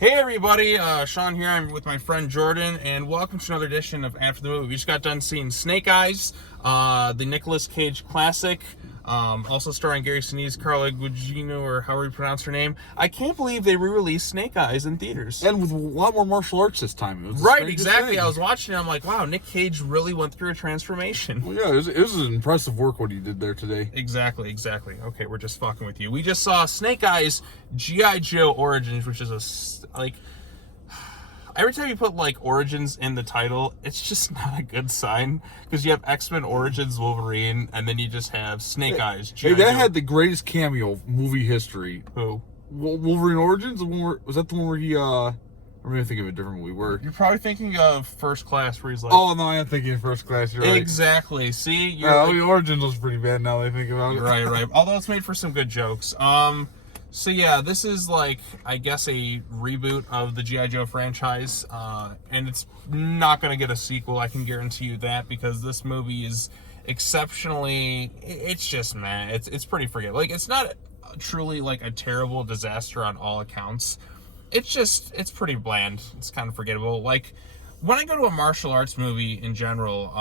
Hey everybody, Sean here. I'm with my friend Jordan, and welcome to another edition of After the Movie. We just got done seeing Snake Eyes, the Nicolas Cage classic, also starring Gary Sinise, Carla Gugino, or however you pronounce her name. I can't believe they re-released Snake Eyes in theaters. And with a lot more martial arts this time. It was right, exactly. I was watching it, I'm like, wow, Nick Cage really went through a transformation. Well, yeah, it was an impressive work what he did there today. Exactly. Okay, we're just fucking with you. We just saw Snake Eyes G.I. Joe Origins, which is every time you put Origins in the title, it's just not a good sign, because you have X-Men Origins Wolverine, and then you just have Snake Eyes G.I. Hey, that Joe. had the greatest cameo movie history. Who? Wolverine Origins? Was that the one where he, I'm going to think of a different movie. Where You're probably thinking of First Class, where he's like... Oh, no, I am thinking of First Class, you're right. Exactly, see? The Origins was pretty bad now that I think about it. Right. Although it's made for some good jokes. So yeah, this is I guess a reboot of the G.I. Joe franchise, and it's not going to get a sequel, I can guarantee you that, because this movie is exceptionally, it's just, man, it's pretty forgettable. It's not truly a terrible disaster on all accounts. It's pretty bland. It's kind of forgettable. When I go to a martial arts movie in general,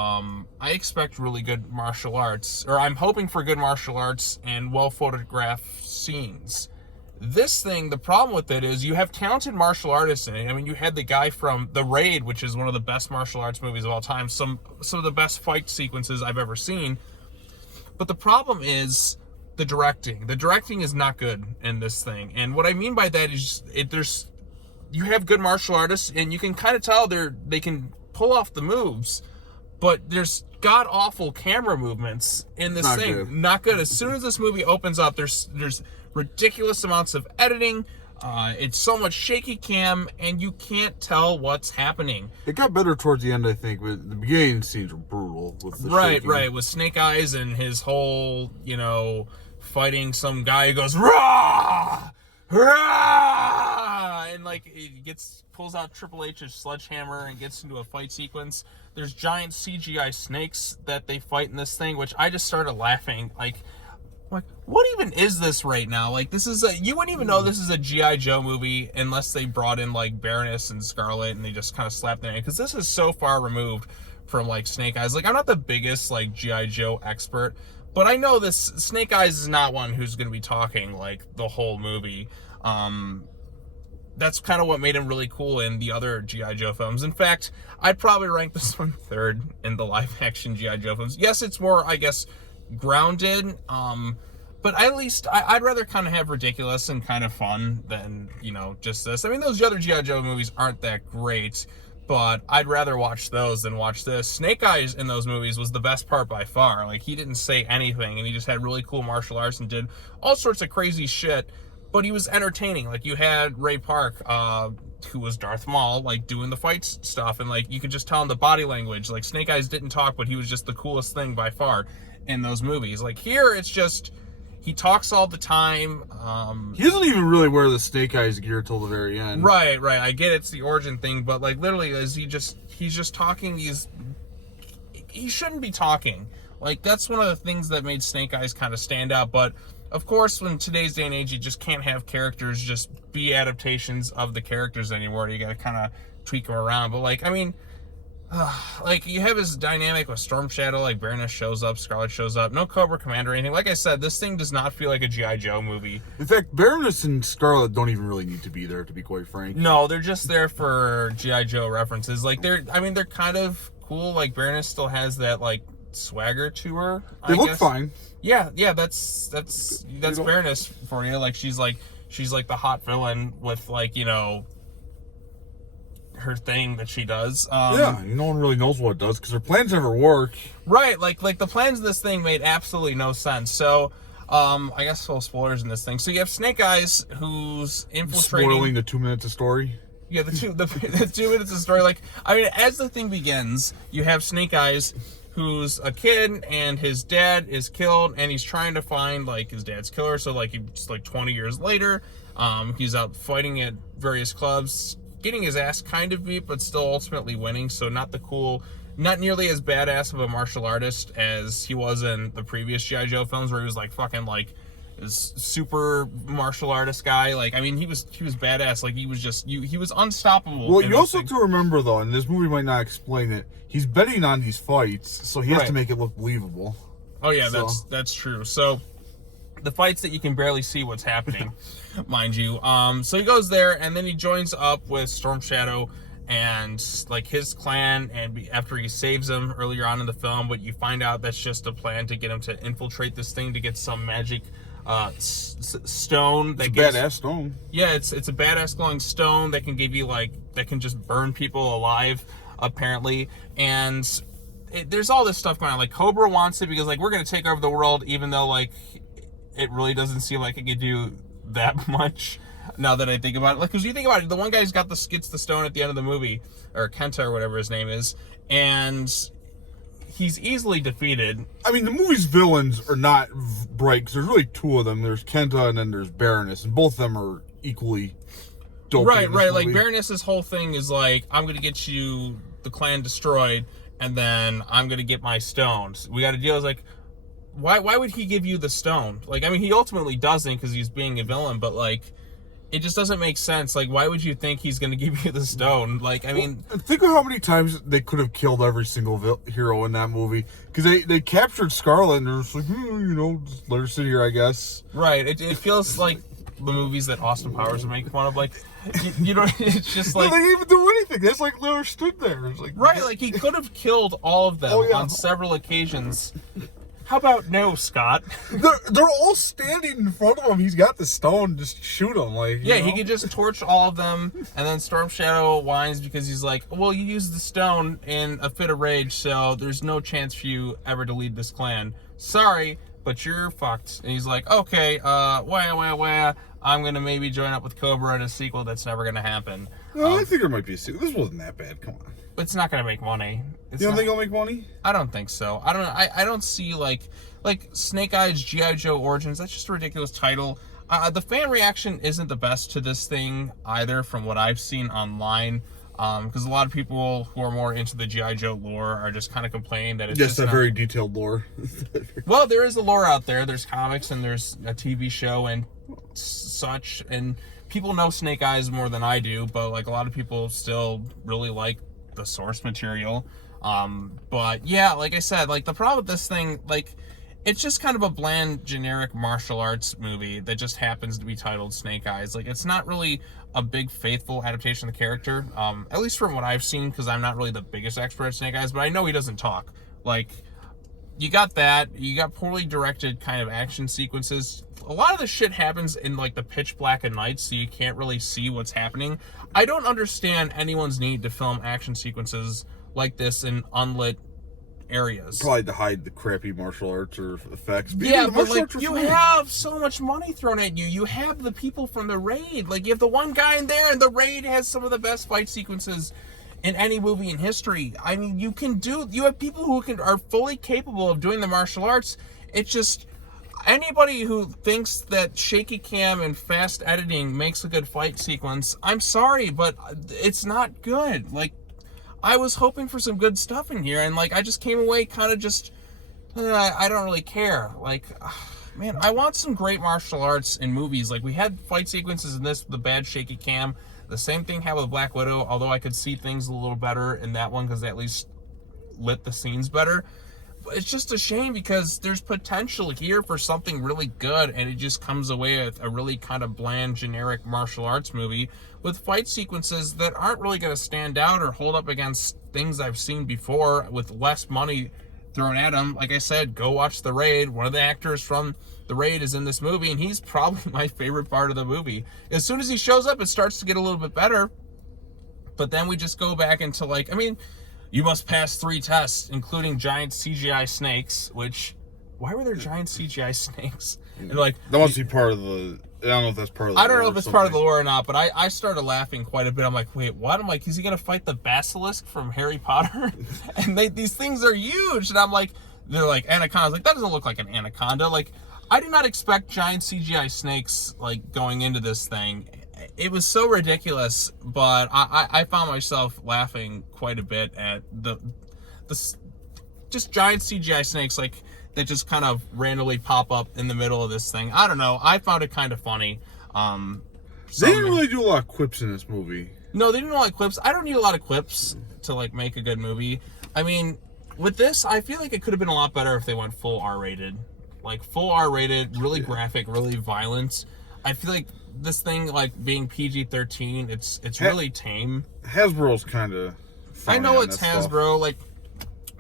I expect really good martial arts, or I'm hoping for good martial arts and well-photographed scenes. This thing, the problem with it is you have talented martial artists in it. I mean, you had the guy from The Raid, which is one of the best martial arts movies of all time, some of the best fight sequences I've ever seen. But the problem is the directing. The directing is not good in this thing. And what I mean by that is you have good martial artists, and you can kind of tell they can pull off the moves, but there's god-awful camera movements in this thing. Good. Not good. As soon as this movie opens up, there's ridiculous amounts of editing. It's so much shaky cam, and you can't tell what's happening. It got better towards the end, I think, but the beginning scenes were brutal. With the Right. shaking. With Snake Eyes and his whole, fighting some guy who goes, rah! Rah! And he pulls out Triple H's sledgehammer and gets into a fight sequence. There's giant CGI snakes that they fight in this thing, which I just started laughing. What even is this right now? You wouldn't even know this is a G.I. Joe movie unless they brought in Baroness and Scarlet and they just kind of slapped their name, because this is so far removed from Snake Eyes. I'm not the biggest G.I. Joe expert, but I know this Snake Eyes is not one who's going to be talking the whole movie. That's kind of what made him really cool in the other G.I. Joe films. In fact, I'd probably rank this one third in the live-action G.I. Joe films. Yes, it's more, I guess, grounded, but at least I'd rather kind of have ridiculous and kind of fun than, just this. I mean, those other G.I. Joe movies aren't that great, but I'd rather watch those than watch this. Snake Eyes in those movies was the best part by far. He didn't say anything, and he just had really cool martial arts and did all sorts of crazy shit, but he was entertaining. You had Ray Park, who was Darth Maul, doing the fight stuff, and you could just tell in the body language. Snake Eyes didn't talk, but he was just the coolest thing by far in those movies. Here, it's just, he talks all the time. He doesn't even really wear the Snake Eyes gear till the very end. Right. I get it's the origin thing, but literally, he's just talking. He shouldn't be talking. That's one of the things that made Snake Eyes kind of stand out. But of course, in today's day and age, you just can't have characters just be adaptations of the characters anymore. You got to kind of tweak them around. But you have his dynamic with Storm Shadow, Baroness shows up, Scarlet shows up, no Cobra Commander or anything. Like I said, this thing does not feel like a G.I. Joe movie. In fact, Baroness and Scarlet don't even really need to be there, to be quite frank. No, they're just there for G.I. Joe references. They're kind of cool. Baroness still has that, swagger to her. They look fine. Yeah, that's Baroness for you. She's the hot villain with her thing that she does. No one really knows what it does because her plans never work. Right, the plans of this thing made absolutely no sense. So, I guess full spoilers in this thing. So you have Snake Eyes, who's infiltrating. Spoiling the 2 minutes of story. Yeah, the 2 minutes of story. As the thing begins, you have Snake Eyes, who's a kid, and his dad is killed, and he's trying to find his dad's killer. So it's 20 years later, he's out fighting at various clubs, getting his ass kind of beat, but still ultimately winning. So not nearly as badass of a martial artist as he was in the previous G.I. Joe films, where he was fucking this super martial artist guy. Like, I mean, he was badass. Like, he was unstoppable. Well, you also have to remember, though, and this movie might not explain it, he's betting on these fights, so he has to make it look believable. Oh, yeah, that's true. So, the fights that you can barely see what's happening, mind you. So he goes there, and then he joins up with Storm Shadow and, like, his clan, and after he saves them earlier on in the film, but you find out that's just a plan to get him to infiltrate this thing to get some magic stone. It's a badass stone. Yeah, it's a badass glowing stone that can give you, like, that can just burn people alive, apparently. And there's all this stuff going on. Like, Cobra wants it because, like, we're going to take over the world, even though, like, it really doesn't seem like it could do that much now that I think about it. Like, because you think about it, the one guy's gets the stone at the end of the movie, or Kenta or whatever his name is, and he's easily defeated. I mean, the movie's villains are not bright, because there's really two of them. There's Kenta and then there's Baroness, and both of them are equally dope. Right. Like, Baroness's whole thing is like, I'm going to get you, the clan, destroyed, and then I'm going to get my stones. We got to deal with, like, why would he give you the stone? Like, I mean, he ultimately doesn't because he's being a villain, but, like, it just doesn't make sense. Like, why would you think he's going to give you the stone? Like, I mean... Well, think of how many times they could have killed every single hero in that movie. Because they captured Scarlet and they're just like, just let her sit here, I guess. Right. It feels like the movies that Austin Powers would make fun of. Like, you know, it's just like... No, they didn't even do anything. That's like, let her stood there. It's like, right, like, he could have killed all of them on several occasions. How about no, Scott? They're all standing in front of him. He's got the stone. Just shoot him. Like, yeah, he could just torch all of them, and then Storm Shadow whines because he's like, well, you used the stone in a fit of rage, so there's no chance for you ever to lead this clan. Sorry, but you're fucked. And he's like, okay, I'm going to maybe join up with Cobra in a sequel that's never going to happen. No, I think there might be a sequel. This wasn't that bad. Come on. It's not going to make money. You don't think it'll make money? I don't think so. I don't know. I don't see, like Snake Eyes G.I. Joe Origins. That's just a ridiculous title. The fan reaction isn't the best to this thing either, from what I've seen online. Because a lot of people who are more into the G.I. Joe lore are just kind of complaining that it's just a very detailed lore. Well, there is a lore out there. There's comics and there's a TV show and such. And people know Snake Eyes more than I do, but, like, a lot of people still really like the source material. But yeah, like I said, like, the problem with this thing, like, it's just kind of a bland, generic martial arts movie that just happens to be titled Snake Eyes. Like, it's not really a big, faithful adaptation of the character, at least from what I've seen, because I'm not really the biggest expert at Snake Eyes, but I know he doesn't talk. Like, you got that, you got poorly directed kind of action sequences. A lot of the shit happens in, like, the pitch black of night, so you can't really see what's happening. I don't understand anyone's need to film action sequences like this in unlit areas. Probably to hide the crappy martial arts or effects. But yeah, but, like, you have so much money thrown at you. You have the people from the Raid. Like, you have the one guy in there, and the Raid has some of the best fight sequences in any movie in history. I mean, you have people who are fully capable of doing the martial arts. It's just, anybody who thinks that shaky cam and fast editing makes a good fight sequence, I'm sorry, but it's not good. Like, I was hoping for some good stuff in here, and, like, I just came away kind of just, I don't really care. Like, man, I want some great martial arts in movies. Like, we had fight sequences in this, the bad shaky cam. The same thing happened with Black Widow, although I could see things a little better in that one because they at least lit the scenes better. But it's just a shame because there's potential here for something really good, and it just comes away with a really kind of bland, generic martial arts movie with fight sequences that aren't really going to stand out or hold up against things I've seen before with less money thrown at them. Like I said, go watch The Raid. One of the actors from The Raid is in this movie, and he's probably my favorite part of the movie. As soon as he shows up, it starts to get a little bit better, but then we just go back into, like, I mean, you must pass 3 tests, including giant CGI snakes, which, why were there giant CGI snakes? And, like, that must be part of the, I don't know if that's part of the lore. I don't know if it's part of the lore or not, but I started laughing quite a bit. I'm like, wait, what? I'm like, is he going to fight the basilisk from Harry Potter? And these things are huge. And I'm like, they're like anacondas. Like, that doesn't look like an anaconda. Like, I did not expect giant CGI snakes, like, going into this thing. It was so ridiculous, but I found myself laughing quite a bit at the just giant CGI snakes. Like, that just kind of randomly pop up in the middle of this thing. I don't know. I found it kind of funny. They didn't really do a lot of quips in this movie. No, they didn't do a lot of clips. I don't need a lot of clips to like make a good movie. I mean, with this, I feel like it could have been a lot better if they went full R-rated. Like full R-rated, really graphic, really violent. I feel like this thing, like being PG-13, it's really tame. Hasbro's kind of. I know it's Hasbro. Like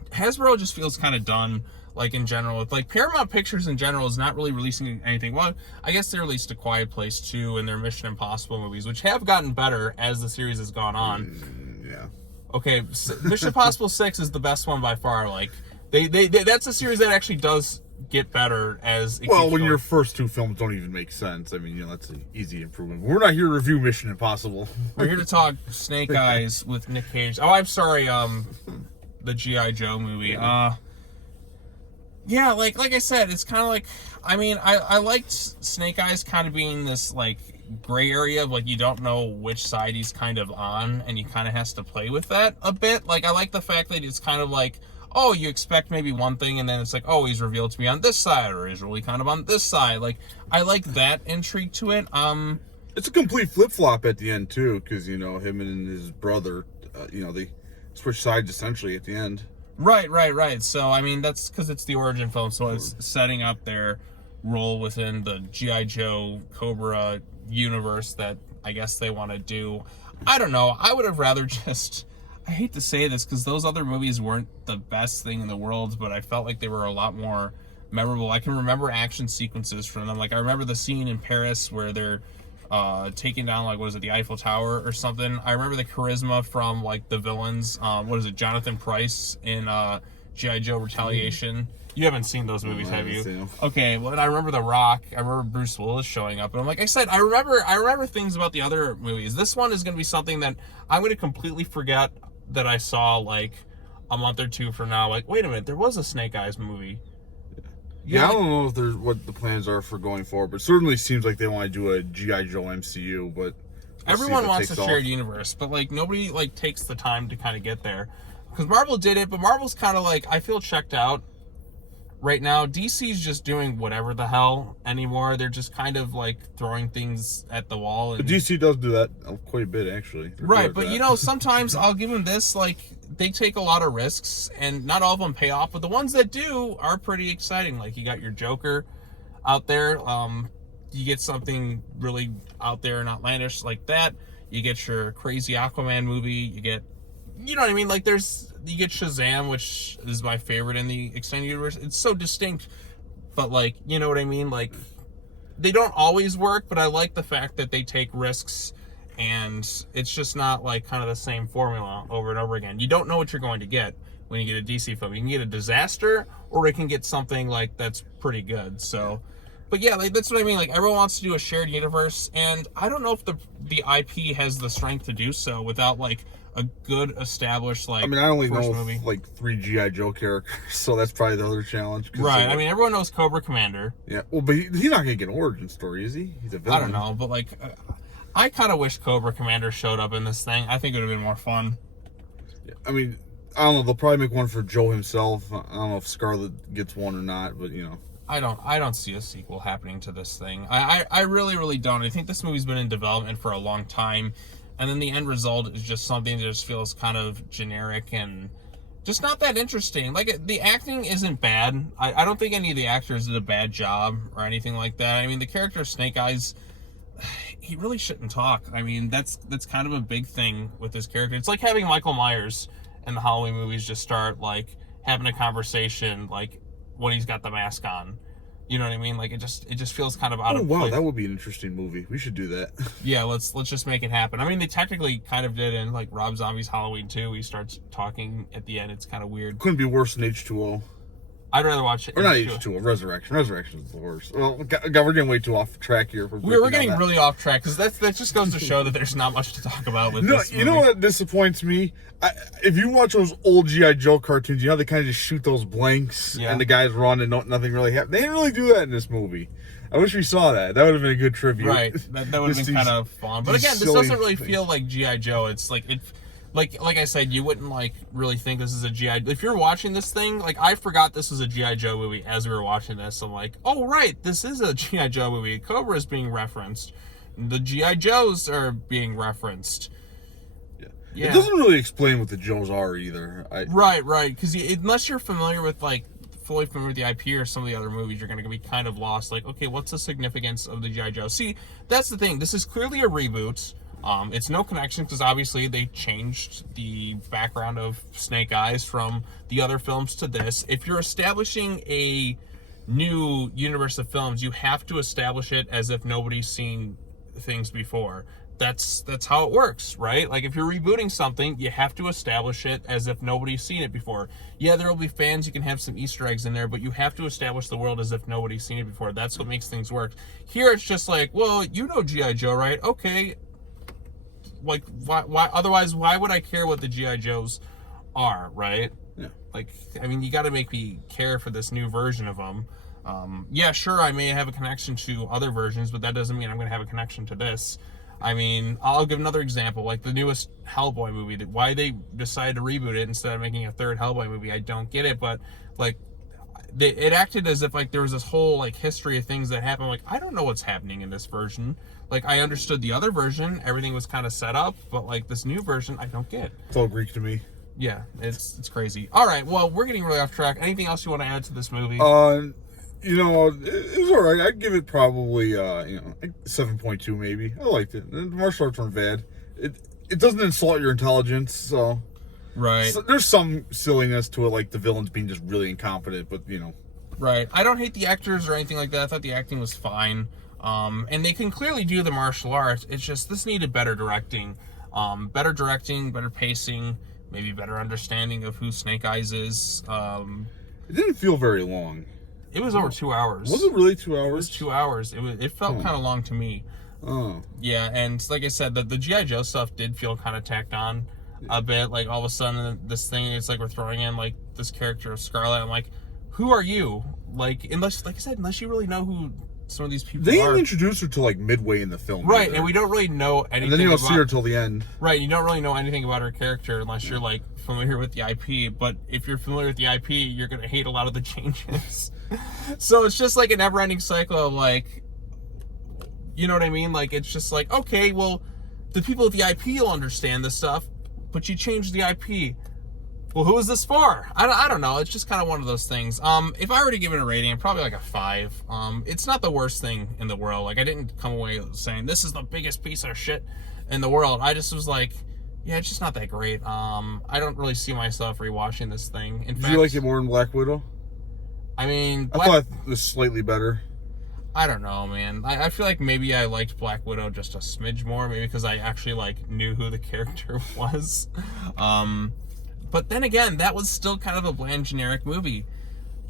Hasbro just feels kind of done. Like in general, like Paramount Pictures in general is not really releasing anything. Well, I guess they released A Quiet Place 2 and their Mission Impossible movies, which have gotten better as the series has gone on. Yeah. Okay, Mission Impossible 6 is the best one by far. Like they that's a series that actually does get better as it well, keeps when going. your first two films don't even make sense. I mean, that's an easy improvement. We're not here to review Mission Impossible. We're here to talk Snake Eyes with Nick Cage. Oh, I'm sorry, the G.I. Joe movie. Yeah, like I said, it's kind of like, I mean, I liked Snake Eyes kind of being this, like, gray area of, like, you don't know which side he's kind of on, and he kind of has to play with that a bit. Like, I like the fact that it's kind of like, oh, you expect maybe one thing, and then it's like, oh, he's revealed to be on this side, or he's really kind of on this side. Like, I like that intrigue to it. It's a complete flip-flop at the end, too, because, him and his brother, they switch sides essentially at the end. Right. So, I mean, that's because it's the origin film, so it's setting up their role within the G.I. Joe Cobra universe that I guess they want to do. I don't know. I would have rather just... I hate to say this because those other movies weren't the best thing in the world, but I felt like they were a lot more memorable. I can remember action sequences from them. Like, I remember the scene in Paris where they're taking down, like, what is it, the Eiffel Tower or something. I remember the charisma from, like, the villains. What is it, Jonathan Pryce in G.I. Joe Retaliation. You haven't seen those movies, have you? Okay, well, and I remember The Rock. I remember Bruce Willis showing up. And like I said, I remember things about the other movies. This one is going to be something that I'm going to completely forget that I saw, like, a month or two from now. Like, wait a minute, there was a Snake Eyes movie. Yeah, I don't know if there's what the plans are for going forward, but it certainly seems like they want to do a G.I. Joe MCU, but everyone wants a shared universe, but like nobody like takes the time to kind of get there. Because Marvel did it, but Marvel's kind of like, I feel checked out right now. DC's just doing whatever the hell anymore. They're just kind of like throwing things at the wall. And but DC does do that quite a bit, actually. Right, but sometimes I'll give them this, like, they take a lot of risks, and not all of them pay off, but the ones that do are pretty exciting. Like, you got your Joker out there. You get something really out there and outlandish like that. You get your crazy Aquaman movie. You get, you know what I mean? Like, you get Shazam, which is my favorite in the extended universe. It's so distinct, but, like, you know what I mean? Like, they don't always work, but I like the fact that they take risks, and it's just not, like, kind of the same formula over and over again. You don't know what you're going to get when you get a DC film. You can get a disaster, or it can get something, like, that's pretty good, so... But yeah, like, that's what I mean. Like, everyone wants to do a shared universe, and I don't know if the IP has the strength to do so without, like, a good established, like, I mean, I only know movie. Like 3 G.I. Joe characters, so that's probably the other challenge. Right. I mean, everyone knows Cobra Commander. Yeah. Well, but he's not gonna get an origin story, is he? He's a villain. I don't know, but, like, I kind of wish Cobra Commander showed up in this thing. I think it would have been more fun. Yeah, I mean, I don't know. They'll probably make one for Joe himself. I don't know if Scarlet gets one or not, but I don't see a sequel happening to this thing. I really don't. I think this movie's been in development for a long time, and then the end result is just something that just feels kind of generic and just not that interesting. Like, the acting isn't bad. I don't think any of the actors did a bad job or anything like that. I mean, the character Snake Eyes, he really shouldn't talk. I mean, that's kind of a big thing with this character. It's like having Michael Myers in the Halloween movies just start, like, having a conversation, like, when he's got the mask on. You know what I mean? Like, it just feels kind of out of place. That would be an interesting movie. We should do that. Yeah, let's just make it happen. I mean, they technically kind of did in, like, Rob Zombie's Halloween 2. He starts talking at the end. It's kind of weird. Couldn't be worse than H2O. I'd rather watch it. Or not H2O, Resurrection. Resurrection is the worst. Well, God, we're getting way too off track here. We're getting really off track, because that just goes to show that there's not much to talk about with this movie. You know what disappoints me? If you watch those old G.I. Joe cartoons, they kind of just shoot those blanks, and the guys run and nothing really happens. They didn't really do that in this movie. I wish we saw that. That would have been a good tribute. Right. That would have been kind of fun. But again, this doesn't really feel like G.I. Joe. It's like, like I said, you wouldn't like really think this is a GI. If you're watching this thing, like I forgot this was a GI Joe movie as we were watching this. I'm like, oh right, this is a GI Joe movie. Cobra is being referenced. The GI Joes are being referenced. Yeah. It doesn't really explain what the Joes are either. Right. Because unless you're familiar with fully familiar with the IP or some of the other movies, you're going to be kind of lost. Like, okay, what's the significance of the GI Joe? See, that's the thing. This is clearly a reboot. It's no connection because obviously they changed the background of Snake Eyes from the other films to this. If you're establishing a new universe of films, you have to establish it as if nobody's seen things before. That's how it works, right? Like if you're rebooting something, you have to establish it as if nobody's seen it before. Yeah, there will be fans, you can have some Easter eggs in there, but you have to establish the world as if nobody's seen it before. That's what makes things work. Here it's just like, well, you know G.I. Joe, right? Okay. Like why otherwise why would I care what the G.I. Joes are, right? Yeah. Like, I mean, you got to make me care for this new version of them. Yeah, sure, I may have a connection to other versions, but that doesn't mean I'm going to have a connection to this. I mean, I'll give another example, like the newest Hellboy movie. Why they decided to reboot it instead of making a third Hellboy movie, I don't get it. But like, it acted as if like there was this whole like history of things that happened. Like, I don't know what's happening in this version. Like, I understood the other version, everything was kind of set up, but like this new version, I don't get. It's all Greek to me. Yeah, it's crazy. All right, well, we're getting really off track. Anything else you want to add to this movie? You know, it was all right. I'd give it probably, like 7.2 maybe. I liked it. The martial arts weren't bad. It doesn't insult your intelligence, so... Right. So there's some silliness to it, like the villains being just really incompetent, but, you know. Right. I don't hate the actors or anything like that. I thought the acting was fine. And they can clearly do the martial arts. It's just, this needed better directing. Better directing, better pacing, maybe better understanding of who Snake Eyes is. It didn't feel very long. It was over 2 hours. Was it really 2 hours? It was 2 hours. It felt kind of long to me. Oh. Yeah, and like I said, the G.I. Joe stuff did feel kind of tacked on a bit. Like, all of a sudden, this thing, it's like we're throwing in, like, this character of Scarlet. I'm like, who are you? Like, unless, like I said, unless you really know who some of these people they are. didn't introduce her till, like, midway in the film. Right, either. and we don't really know anything and then you don't see her till the end. Right, you don't really know anything about her character unless you're, like, familiar with the IP. But if you're familiar with the IP, you're going to hate a lot of the changes. So it's just like a never-ending cycle of, like, you know what I mean? Like, it's just like, okay, well, the people with the IP will understand this stuff, but you changed the IP. Well, who is this for? I don't know. It's just kind of one of those things. If I were to give it a rating, probably like a 5. It's not the worst thing in the world. Like, I didn't come away saying, this is the biggest piece of shit in the world. I just was like, yeah, it's just not that great. I don't really see myself rewatching this thing. In fact, did you like it more than Black Widow? I mean, I thought it was slightly better. I don't know, man. I feel like maybe I liked Black Widow just a smidge more, maybe because I actually like knew who the character was. But then again, that was still kind of a bland, generic movie.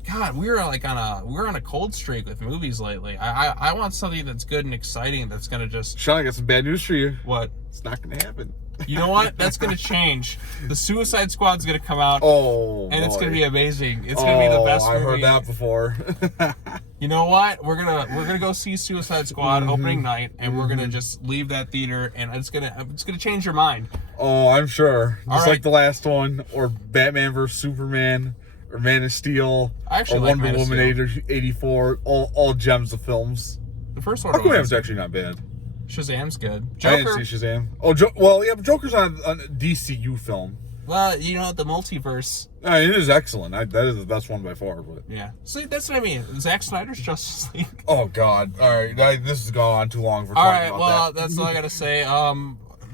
God, we're on a cold streak with movies lately. I want something that's good and exciting. That's gonna just. Sean, I got some bad news for you. What? It's not gonna happen. You know what? That's gonna change. The Suicide Squad's gonna come out. Oh, and boy. It's gonna be amazing. It's gonna be the best movie. I've heard that before. You know what? We're gonna go see Suicide Squad opening night, and we're gonna just leave that theater, and it's gonna change your mind. Oh, I'm sure. Just right. like the last one, or Batman vs Superman, or Man of Steel, or like Wonder Woman 84. All gems of films. The first one. Aquaman's actually not bad. Shazam's good. Joker. I didn't see Shazam. Oh, well, yeah, but Joker's on a DCU film. Well, you know, the multiverse. It is excellent. That is the best one by far. But yeah, see, that's what I mean. Zack Snyder's Justice League. Oh God! All right, this has gone on too long for all talking right, about well, that. That's all I gotta say.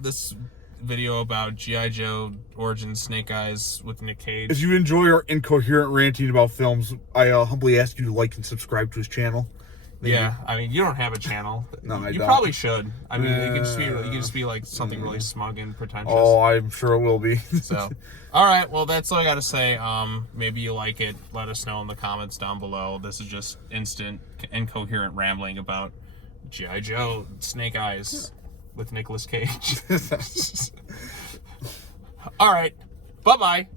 This video about G.I. Joe Origins Snake Eyes with Nick Cage. If you enjoy our incoherent ranting about films, I humbly ask you to like and subscribe to his channel. Yeah, I mean, you don't have a channel. No, I you don't. Probably should. I mean, it could just be like something really smug and pretentious. Oh, I'm sure it will be. So, all right, well, that's all I got to say. Maybe you like it. Let us know in the comments down below. This is just instant, incoherent rambling about G.I. Joe Snake Eyes with Nicolas Cage. All right, bye-bye.